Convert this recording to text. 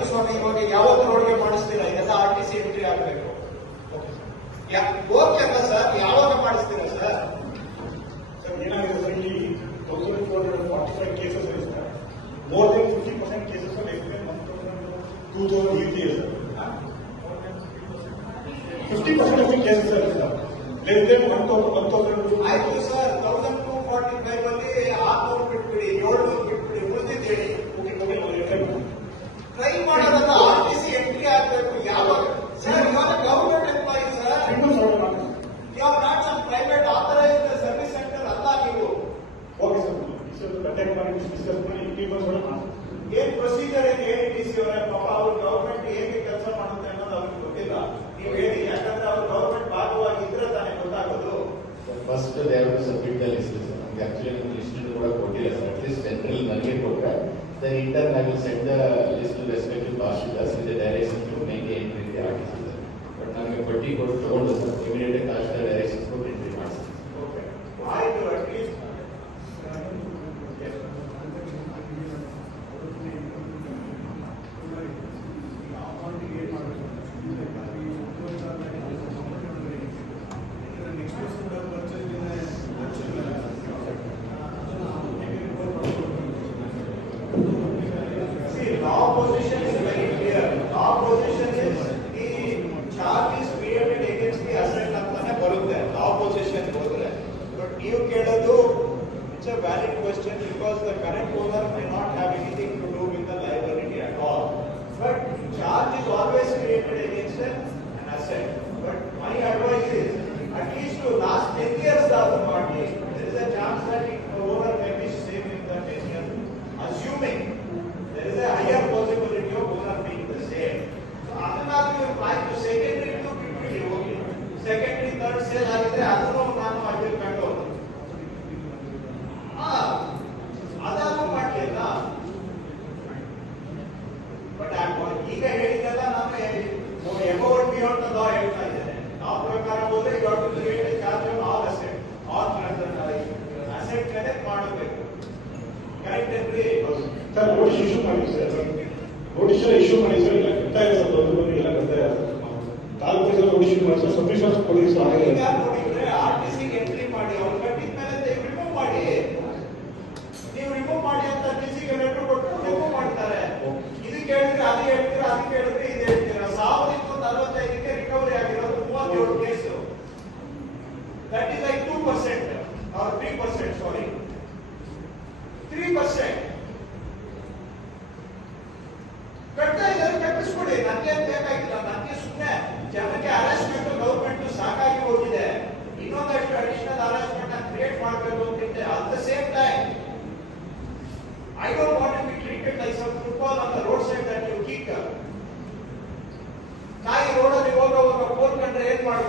ಆಯ್ತು ಸ್ವಾಮಿ, ಇವಾಗ ಯಾವತ್ತು ರೋಡ್ಗೆ ಮಾಡಿಸ್ತೀರಾ? ಇದೆಲ್ಲ RTC ಎಂಟ್ರಿ ಆಗಬೇಕು. ಓಕೆ ಅಲ್ಲ ಸರ್, ಯಾವಾಗ ಮಾಡಿಸ್ತೀರಾ ಸರ್? ಏನಾಗಿದೆ ಸರ್, ಈ 1445 ಕೇಸಸ್ ಇದೆ sir. More than 50% cases are less than 2000 ETA sir. 50% of the cases are sir less than 1000. ಆಯ್ತು ಸರ್, 1245 ಅಲ್ಲಿ 600 ಬಿಟ್ಬಿಡಿ, 700 ಬಿಟ್ಬಿಡಿ, ಉಳಿದಿದ್ದೇಳಿ. ಟ್ರೈ ಮಾಡೋದನ್ನ RTC ಎಂಟ್ರಿ ಆಗಬೇಕು. ಯಾವಾಗ ಸರ್? ಇವಾಗ government employee sir, you are not some private authorised service centre ಅಲ್ಲ ನೀವು. ಓಕೆ ಸರ್, ಅಟ್ಯಾಕ್ ಮಾಡಿ ಡಿಸ್ಕಸ್ ಮಾಡಿ ಏನ್ ಪ್ರೊಸೀಜರ್ ಇದೆ ಹೇಳಿ DC ಅವರೇ. ಪಾಪ ಅವ್ರು ಗವರ್ಮೆಂಟ್ ಹೇಗೆ ಕೆಲಸ ಮಾಡುತ್ತೆ ಅನ್ನೋದು ಅವ್ರಿಗೆ ಗೊತ್ತಿಲ್ಲ. ನೀವು ಹೇಳಿ, ಯಾಕಂದ್ರೆ ಅವ್ರು ಗವರ್ಮೆಂಟ್ ಭಾಗವಾಗಿದ್ರೆ ತಾನೇ ಗೊತ್ತಾಗೋದು. First they have to submit the list sir. ನಮ್ಗೆ ಆಕ್ಚುಲಿ ನಮ್ಮ ಲಿಸ್ಟ್ ಕೂಡ ಕೊಟ್ಟಿಲ್ಲ ಸರ್. ಅಟ್ಲೀಸ್ಟ್ ಸೆಂಟ್ರಲ್ ನನಗೆ ಕೊಟ್ಟರೆ then in turn I will send the list to respective tahsildars with the direction to make entry the RTC sir. But ನಮಗೆ ಪಟ್ಟಿ ಕೊಟ್ಟು ತಗೊಂಡು ಸರ್ ಇಮಿಡಿಯೇಟ್ ತಹಶೀಲ್ದಾರ್ ಡೈರೆಕ್ಷನ್ ಕೊಟ್ಟು ಎಂಟ್ರಿ ಮಾಡಿಸಿ. ಓಕೆ ಆಯ್ತು. At least law position is very clear. Law position is the charge is created against the asset ಅಂತಾನೆ ಬರುತ್ತೆ law position ಹೋದ್ರೆ. ಬಟ್ ನೀವು ಕೇಳೋದು it's a valid question because the current owner may not have anything to do with the liability at all. But charge is always created against an asset. But my advice is at least to last 10 years the party, there is a chance that the owner may be saving the 10 years. Assuming there is a higher possibility of owner being the same. So ಅದನ್ನ ನೀವು ಆಯ್ತು secondary to ಬಿಟ್ಬಿಡಿ ಹೋಗಿ. Secondary third sale ಆಗಿದೆ, ಅದನ್ನು ನಾನು ಅಲ್ಲಿ ಕಂಡು ಅದನ್ನು ಮಾಡಲಿಲ್ಲ. ಬಟ್ ಈಗ ಹೇಳಿದ್ದೆಲ್ಲ ನಾನು ಎಬೌಟ್ ಬಿಯಾಂಡ್ ದ ಲಾ ಹೇಳ್ತಾ ಇದ್ದೇನೆ. ಆ ಪ್ರಕಾರ ಹೋದ್ರೆ you have to create a charge on all asset, all asset connect ಮಾಡಬೇಕು. ಕರೆಕ್ಟ್ ಏನ್ರಿ ಸರ್? ನೋಟಿಸ್ ಇಶ್ಯೂ ಮಾಡಿ ಸರ್, ನೋಟಿಸ್ ಇಶ್ಯೂ ಮಾಡಿ ಸರ್. ಇಲ್ಲ ಕಟ್ಟಾಯ ಸರ್, ಎಲ್ಲ ಕಟ್ಟಾಯ ತಾಲೂಕು ನೋಟಿಸ್ ಇಶ್ಯೂ ಮಾಡಿ ಸರ್. ಸಬ್ಮಿಷನ್ ಪೊಲೀಸ್ ನೋಡಿದ್ರೆ RTC ಎಂಟ್ರಿ ಮಾಡಿ, ಅವ್ರು ಕಟ್ಟಿದ ಮೇಲೆ ರಿಮೂವ್ ಮಾಡಿ. ನೀವು ರಿಮೂವ್ ಮಾಡಿ ಅಂತ DC ಗೆ ಲೆಟರ್ ಕೊಟ್ಟು ರಿಮೂವ್ ಮಾಡ್ತಾರೆ. ಇದಕ್ಕೆ ಹೇಳಿದ್ರೆ ಅದು ಹೇಳ್ತೀರಾ, ಅದಕ್ಕೆ ಹೇಳಿದ್ರೆ ಇದು ಹೇಳ್ತೀರಾ. 1245ಕ್ಕೆ ರಿಕವರಿ ಆಗಿರೋದು 37 case. That is like 2% or 3%, ಸಾರಿ 3%. ಕಟ್ತಾ ಇದ್ದಾರೆ, ಕಟ್ಟಿಸ್ಬಿಡಿ. ನನಗೆ ಬೇಕಾಗಿಲ್ಲ. ನನಗೆ ಸುಮ್ಮನೆ ಜನಕ್ಕೆ ಹರಾಸ್ಮೆಂಟ್ ಗೌರ್ಮೆಂಟ್ ಸಾಕಾಗಿ ಹೋಗಿದೆ. ಇನ್ನೊಂದಷ್ಟು ಅಡಿಷನಲ್ ಹರಾಸ್ಮೆಂಟ್ ಕ್ರಿಯೇಟ್ ಮಾಡಬೇಕು ಅಂತಿದ್ದೆ. At the same time I don't want to be treated like some football on the road side that you kick. ನಾಯಿ ರೋಡಲ್ಲಿ ಹೋಗುವಾಗ ಪೋಲ್ ಕಂಡ್ರೆ ಏನ್ ಮಾಡಬೇಕು?